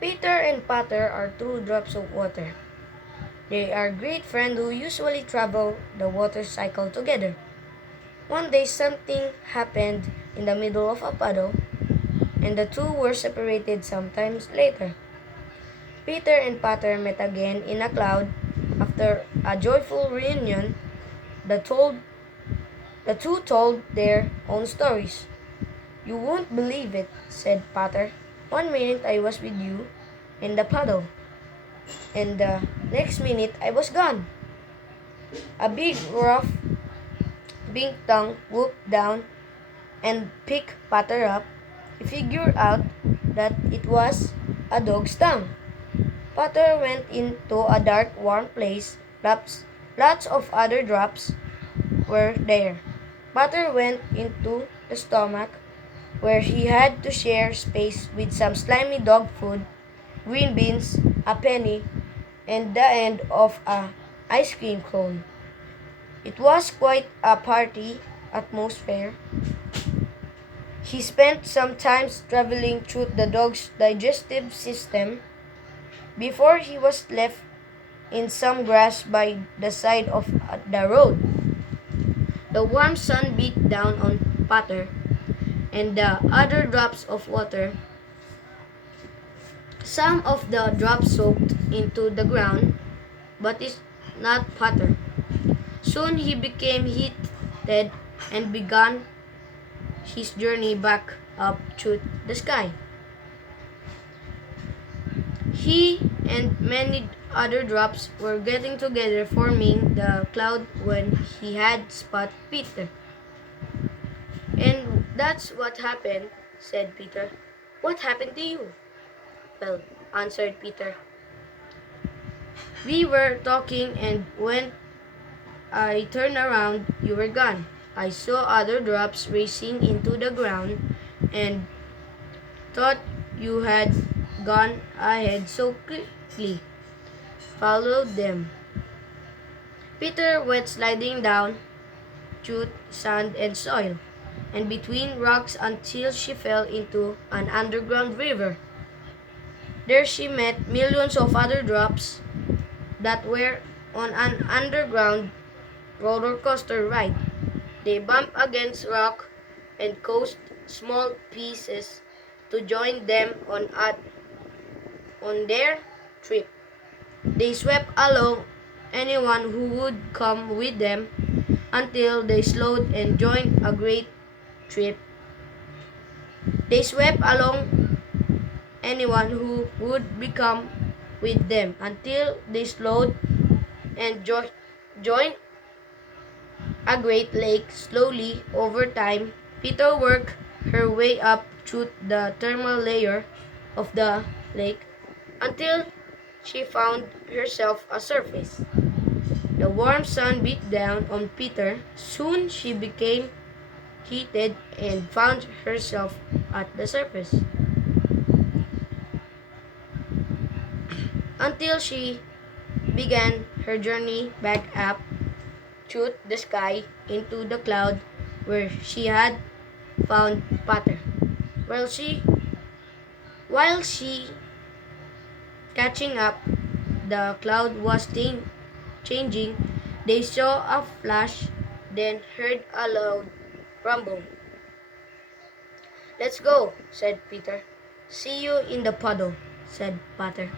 Peter and Pater are two drops of water. They are great friends who usually travel the water cycle together. One day something happened in the middle of a puddle, and the two were separated sometimes later. Peter and Pater met again in a cloud after a joyful reunion. The, told, the two told their own stories. You won't believe it, said Pater. One minute I was with you in the puddle, and the next minute I was gone. A big, rough, big tongue whooped down and picked Pater up. He figured out that it was a dog's tongue. Pater went into a dark, warm place. Lots of other drops were there. Pater went into the stomach, where he had to share space with some slimy dog food, green beans, a penny, and the end of a ice cream cone. It was quite a party atmosphere. He spent some time traveling through the dog's digestive system before he was left in some grass by the side of the road. The warm sun beat down on Pater and the other drops of water. Some of the drops soaked into the ground, but it's not Pater. Soon he became heated and began his journey back up to the sky. He and many other drops were getting together, forming the cloud when he had spot Peter. And that's what happened, said Peter. What happened to you? Well, answered Peter. We were talking, and when I turned around, you were gone. I saw other drops racing into the ground and thought you had gone ahead so quickly. Followed them. Peter went sliding down through sand and soil, and between rocks until she fell into an underground river. There she met millions of other drops that were on an underground roller coaster ride. They bumped against rock and caused small pieces to join them on their trip. They swept along anyone who would come with them until they slowed and joined a great trip. They swept along anyone who would become with them until they slowed and joined a great lake. Slowly over time. Peter worked her way up through the thermal layer of the lake until she found herself a surface. The warm sun beat down on Peter. Soon she became heated and found herself at the surface until she began her journey back up through the sky into the cloud where she had found Pater. While she catching up, the cloud was changing. They saw a flash, then heard a loud rumble. Let's go, said Peter. See you in the puddle, said Pater.